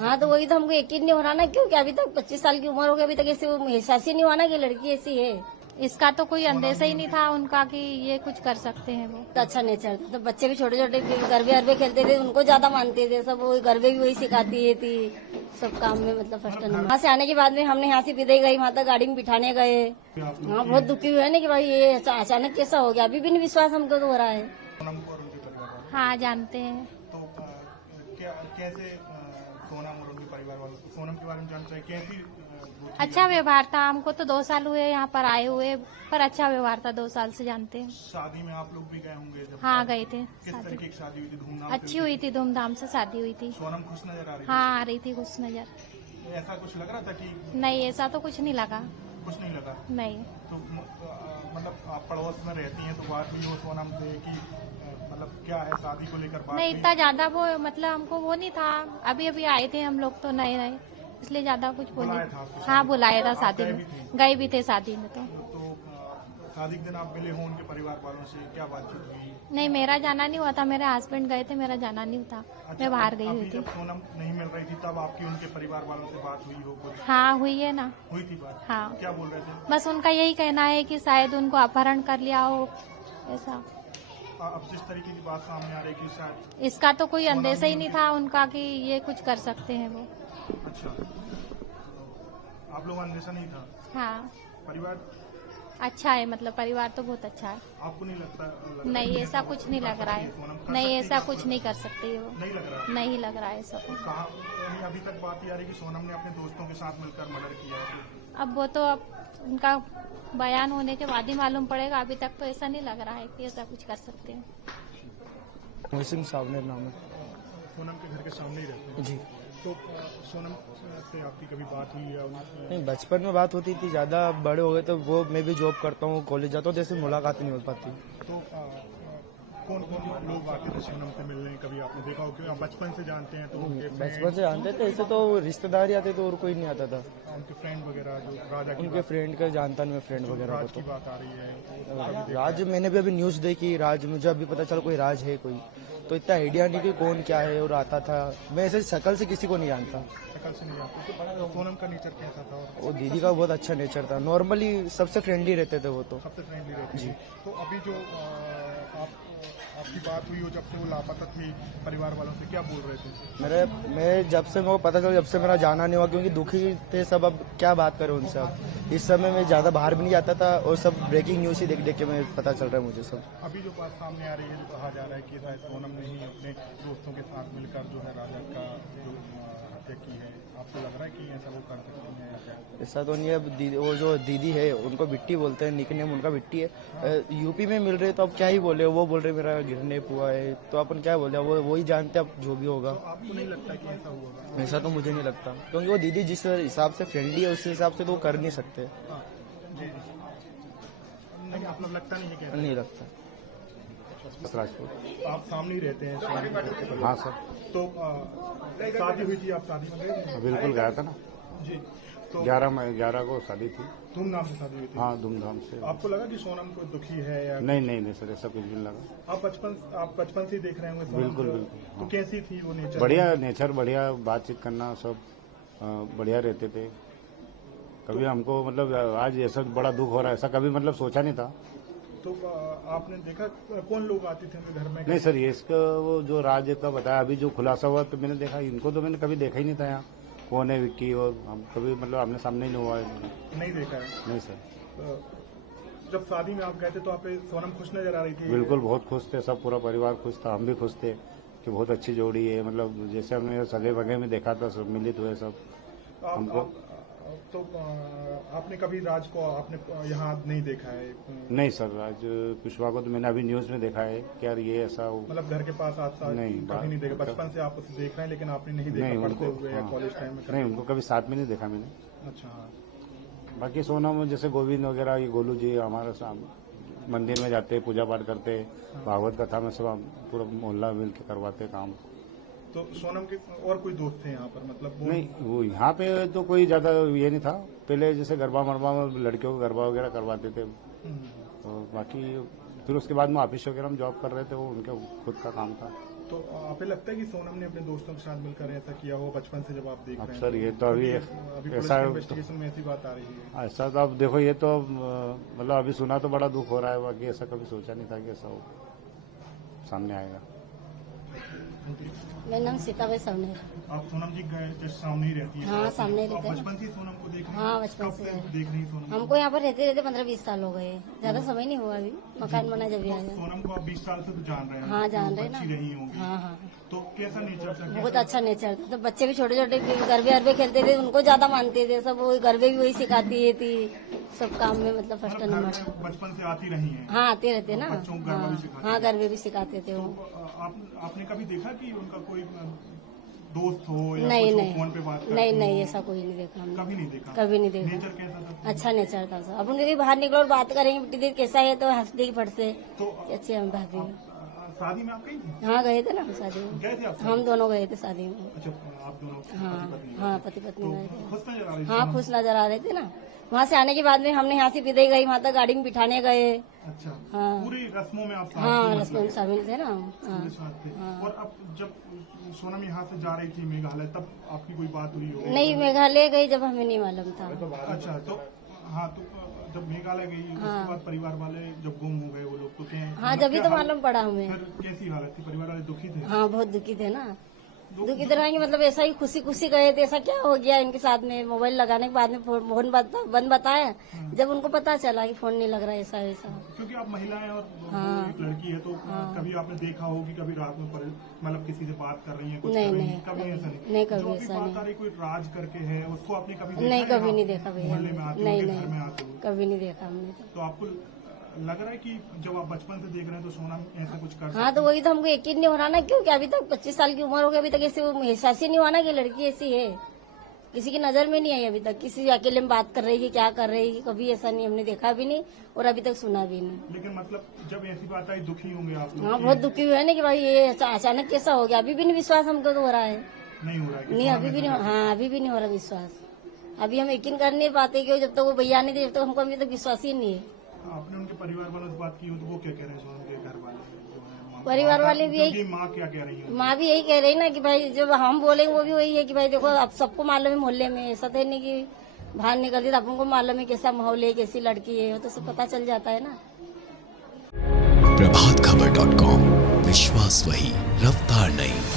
हाँ तो वही तो हमको यकीन नहीं हो रहा ना, क्योंकि अभी तक 25 साल की उम्र हो गई, अभी तक ऐसे एहसास ही नहीं हुआ ना कि लड़की ऐसी है। इसका तो कोई अंदेशा ही नहीं था उनका कि ये कुछ कर सकते हैं वो। अच्छा नेचर, तो बच्चे भी छोटे छोटे गरबे अरबे खेलते थे, उनको ज्यादा मानते थे सब, वो गरबे भी वही सिखाती है थी सब काम में, मतलब फर्स्ट नंबर। वहाँ से आने के बाद में हमने यहाँ से विदाई गई, वहाँ तक गाड़ी में बिठाने गए। हाँ बहुत दुखी हुए ना कि भाई ये अचानक कैसा हो गया, अभी भी नहीं विश्वास हमको तो हो रहा है। हाँ जानते हैं। तो कैसे सोनम और उनके परिवार वालों को, सोनम के बारे में जानते हैं कैसी अच्छा व्यवहार था, हमको तो 2 साल हुए यहाँ पर आए हुए, पर अच्छा व्यवहार था, 2 साल से जानते हैं। शादी में आप लोग भी गए होंगे जब? हाँ गए थे। किस तरीके की शादी हुई थी? धूमधाम अच्छी हुई थी, धूमधाम से शादी हुई थी। सोनम खुश नजर आ रही थी? हाँ आ रही थी खुश नजर। ऐसा कुछ लग रहा था कि? नहीं ऐसा तो कुछ नहीं लगा। कुछ नहीं लगा? नहीं। तो मतलब आप पड़ोस में रहती हैं तो बात हुई हो सोनम से कि मतलब क्या है शादी को लेकर बात? नहीं इतना ज्यादा वो मतलब हमको वो नहीं था, अभी अभी आए थे हम लोग तो नए नए, इसलिए ज्यादा कुछ बोले। हाँ बुलाया था शादी में, गए भी थे शादी में। तो शादी के दिन आप मिले हो उनके परिवार वालों से, क्या बातचीत हुई? नहीं मेरा जाना नहीं हुआ था, मेरे हस्बैंड गए थे, मेरा जाना नहीं था। मैं बाहर गई हुई थी। जब सोनम नहीं मिल रही थी तब आपकी उनके परिवार वालों से बात हुई हो कुछ? हाँ हुई है ना। हुई थी बात? हाँ। क्या बोल रहे थे? बस उनका यही कहना है कि शायद उनको अपहरण कर लिया हो, ऐसा। अब जिस तरीके की बात सामने आ रही है कि शायद इसका तो कोई अंदेशा ही नहीं था उनका कि ये कुछ कर सकते हैं वो। अच्छा, आप लोगों का अंदेशा नहीं था? हाँ परिवार अच्छा है, मतलब परिवार तो बहुत अच्छा है। आपको नहीं लगता? नहीं ऐसा कुछ नहीं लग रहा है, नहीं ऐसा कुछ नहीं कर सकते वो, नहीं लग रहा? नहीं लग रहा है ऐसा तो। कहा अभी तक बात ये आ रही कि सोनम ने अपने दोस्तों के साथ मिलकर मर्डर किया है। अब वो तो अब उनका बयान होने के बाद ही मालूम पड़ेगा, अभी तक तो ऐसा नहीं लग रहा है कि ऐसा कुछ कर सकते हैं। मोहसिन सावनेर नाम है। सोनम के घर के सामने ही रहते हैं? जी। तो सोनम से आपकी कभी बात हुई या नहीं बचपन में बात होती थी, ज्यादा बड़े हो गए तो वो मैं भी जॉब करता हूँ, कॉलेज जाता हूँ, जैसे मुलाकात नहीं हो पाती। तो कौन कौन लोग आते थे सोनम से मिलने? कभी आपने देखा हो? क्योंकि आप बचपन से जानते हैं तो बचपन से जानते थे, ऐसे तो रिश्तेदार ही आते थे और कोई नहीं आता था। उनके फ्रेंड वगैरह जो राजा की उनके फ्रेंड का जानता नहीं मैं, फ्रेंड वगैरह राज को की बात आ रही है तो राज मैंने भी अभी न्यूज देखी, राज मुझे अभी पता चला कोई राज है कोई, तो इतना आइडिया नहीं कि कौन क्या है। और आता था, मैं ऐसे शक्ल से किसी को नहीं जानता। शक्ल से नहीं जानते? तो सोनम का नेचर कैसा था? वो दीदी का बहुत अच्छा नेचर था, नॉर्मली सबसे फ्रेंडली रहते थे वो तो। सबसे फ्रेंडली रहती थी। तो अभी जो आपकी बात हुई हो जब से वो लापता थी, परिवार वालों से क्या बोल रहे थे? मैं जब से मेरे को पता चला, जब से मेरा जाना नहीं हुआ, क्योंकि दुखी थे सब, अब क्या बात करें उनसे। अब इस समय मैं ज्यादा बाहर भी नहीं जाता था और सब ब्रेकिंग न्यूज ही देख देख के मैं पता चल रहा है मुझे सब। अभी जो बात सामने आ रही है, जो कहा जा रहा है कि शायद सोनम ने ही अपने दोस्तों के साथ मिलकर जो है राजा का जो हत्या की है, आपको लग रहा है कि ऐसा वो कर सकती है? ऐसा तो नहीं है। अब वो जो दीदी है उनको बिट्टी बोलते हैं, निकनेम उनका बिट्टी है। यूपी में मिल रहे तो अब क्या ही बोले, वो बोल रहे मेरा गिरने हुआ है, तो अपन क्या बोले, वो ही जानते अब जो भी होगा। तो आपको नहीं लगता कि ऐसा हुआ? ऐसा तो मुझे नहीं लगता, क्योंकि वो दीदी जिस हिसाब से फ्रेंडली है उस हिसाब से तो वो कर नहीं सकते। नहीं मतलब लगता नहीं है कि नहीं लगता। राजपूत। आप सामने ही रहते हैं? हाँ सर। तो शादी हुई थी, आप शादी में गए थे? बिल्कुल गया था ना जी। तो 11 को शादी थी। धूमधाम से शादी हुई थी? हाँ धूमधाम से। आपको लगा कि सोनम को दुखी है या? नहीं सर, ऐसा कुछ भी नहीं लगा। आप बचपन से ही देख रहे होंगे सोनम बिल्कुल को? बिल्कुल। तो कैसी थी वो नेचर? बढ़िया नेचर, बढ़िया बातचीत करना, सब बढ़िया रहते थे। कभी हमको मतलब आज ऐसा बड़ा दुख हो रहा है ऐसा कभी मतलब सोचा नहीं था। तो आपने देखा कौन लोग आते थे उनके घर में? नहीं सर, ये इसका वो जो राज का बताया अभी जो खुलासा हुआ, तो मैंने देखा, इनको तो मैंने कभी देखा ही नहीं था यहाँ। कौन है विक्की, और हम कभी मतलब आमने सामने ही नहीं हुआ है। नहीं देखा है? नहीं सर। जब शादी में आप गए थे तो आप सोनम खुश नजर आ रही थी? बिल्कुल, बहुत खुश थे सब, पूरा परिवार खुश था, हम भी खुश थे कि बहुत अच्छी जोड़ी है। मतलब जैसे हमने सगे वगे में देखा था, सब मिलित हुए सब हमको। तो आपने कभी राज को आपने यहाँ नहीं देखा है? नहीं सर, राज कुशवाहा को तो मैंने अभी न्यूज में देखा है कि यार ये ऐसा मतलब घर के पास आता नहीं, कभी नहीं देखा? बचपन से आप उसे देख रहे हैं लेकिन आपने नहीं देखा पढ़ते हुए या कॉलेज टाइम में? नहीं, उनको कभी साथ में नहीं देखा मैंने। अच्छा। बाकी सोनम जैसे गोविंद वगैरह, ये गोलू जी हमारे साथ मंदिर में जाते, पूजा पाठ करते, भागवत कथा में सब पूरा मोहल्ला मिल के करवाते काम। तो सोनम के और कोई दोस्त थे यहाँ पर? मतलब नहीं, वो यहाँ पे तो कोई ज्यादा ये नहीं था। पहले जैसे गरबा मरबा में लड़कियों को गरबा वगैरह करवाते थे, तो बाकी फिर उसके बाद में ऑफिस वगैरह में जॉब कर रहे थे, वो उनके खुद का काम था। तो आपको लगता है कि सोनम ने अपने दोस्तों के साथ मिलकर ऐसा किया हो बचपन से, जब आप देख रहे हैं? अक्सर ये तो अभी पुलिस ऐसा की इन्वेस्टिगेशन में ऐसी बात आ रही है। ऐसा तो अब देखो, ये तो मतलब अभी सुना तो बड़ा दुख हो रहा है, बाकी ऐसा कभी सोचा नहीं था कि ऐसा हो सामने आएगा। मेरा नाम सीताबाई सामने। आप सोनम जी जस्ट सामने ही रहती है? हाँ, सामने तो आप रहते हैं। बचपन से ही सोनम को देख रहे हैं? हाँ, बचपन कब से। देख रही हैं सोनम? हमको यहाँ पर रहते रहते 15-20 साल हो गए, ज्यादा समय नहीं हुआ अभी, मकान बना जब तो आया। सोनम को आप 20 साल से तो जान रहे हैं? हाँ, जान रहे हैं अच्छी ना। रही होंगी। हाँ हाँ, तो कैसा नेचर था? बहुत अच्छा नेचर। तो बच्चे भी छोटे छोटे गरबे अरबे खेलते थे, उनको ज्यादा मानते थे सब, वही गरबे भी वही सिखाती थी सब काम में, मतलब फर्स्ट नंबर। बचपन से आती रही हैं? हाँ, आते रहते ना। बच्चों को गरबा भी सिखाती हाँ, गरबे भी सिखाते थे वो। आपने कभी देखा कि उनका कोई दोस्त हो या नहीं कुछ नहीं, फोन पे बात करती नहीं हो? नहीं, ऐसा कोई नहीं देखा हमने, कभी नहीं देखा? कभी नहीं देखा। नेचर कैसा था? अच्छा नेचर था सब। अब उनके बाहर निकलो और बात करेंगे, बेटी दीदी कैसा है, तो हंस देगी फट से तो कि अच्छी हम भाभी। शादी में आप गई थी? हाँ, गए थे ना हम शादी में। गए थे आप? हम दोनों गए थे शादी में। अच्छा, आप दोनों हाँ पति-पत्नी? हाँ, पति पत्नी गए थे। खुश नजर आ रही थी? हाँ, खुश नजर आ रहे थे ना। वहाँ से आने के बाद में हमने यहाँ से विदाई गई, वहाँ तक गाड़ी में बिठाने गए। अच्छा, हाँ। पूरी रस्मों में आप साथ हाँ, थी, रस्मों में शामिल थे ना हम। हाँ, पूरे साथ थे। और अब जब सोनम यहाँ से जा रही थी मेघालय, तब आपकी कोई बात हुई हो? नहीं, मेघालय गई जब हमें नहीं मालूम था। अच्छा, तो हाँ, तो जब मेघालय गई उसके बाद परिवार वाले जब गुम हो गए वो लोग, तो क्या? हाँ, जब भी तो मालूम पड़ा हमें। फिर कैसी हालत थी? परिवार वाले दुखी थे? हाँ, बहुत दुखी थे ना। दुखी तो रहेंगे, मतलब ऐसा ही खुशी खुशी गए थे, ऐसा क्या हो गया इनके साथ में। मोबाइल लगाने के बाद में फोन बंद बताया, जब उनको पता चला कि फोन नहीं लग रहा, ऐसा वैसा। क्योंकि आप महिला हैं और हाँ। एक लड़की है, तो कभी आपने देखा हो कि कभी रात में मतलब किसी से बात कर रही है, कुछ नहीं, कर रही नहीं, हैं? कभी ऐसा नहीं? नहीं, कभी जो अभी ऐसा बात नहीं। आ रही कोई राज करके है, उसको आपने कभी देखा नहीं, है कभी यहाँ नहीं देखा भैया। मोहल्ले में आते नहीं हुए, घर में नहीं, आते हुए? कभी नहीं देखा हमने तो। तो आपको लग रहा है कि जब आप बचपन से देख रहे हैं तो सोनम ऐसा कुछ कर हाँ, तो वही तो हमको यकीन नहीं हो रहा ना, क्योंकि अभी तक 25 साल की उम्र हो गई, अभी तक ऐसे एहसास ही नहीं हुआ ना कि लड़की ऐसी है। किसी की नजर में नहीं आई अभी तक, किसी अकेले में बात कर रही है, क्या कर रही है, कभी ऐसा नहीं हमने देखा भी नहीं और अभी तक सुना भी नहीं। लेकिन मतलब जब ऐसी बात आई दुखी होंगे आप लोग? हाँ, बहुत दुखी हुए ना कि भाई ये अचानक कैसा हो गया। अभी भी नहीं विश्वास हमको तो हो रहा है। नहीं हो रहा है कि नहीं, सोनम अभी भी ऐसा नहीं। हाँ, अभी भी नहीं हो रहा विश्वास। अभी हम यकीन कर नहीं पाते कि जब तक वो भैया नहीं थे, जब तक हमको अभी तक विश्वास ही नहीं है। आपने उनके परिवार वालों से बात की हो तो वो क्या कह रहे हैं? सोनम के घर वाले जो है, परिवार वाले भी यही, क्योंकि माँ क्या कह रही है? माँ भी यही कह रही ना कि भाई जब हम बोलेंगे वो भी वही है कि भाई देखो, अब सबको मालूम है मोहल्ले में, ऐसा तो नहीं कि बाहर निकलती तो अपन को मालूम है कैसा माहौल है, कैसी लड़की है, वो तो सब पता चल जाता है ना। प्रभात खबर.com, विश्वास वही, रफ्तार नहीं।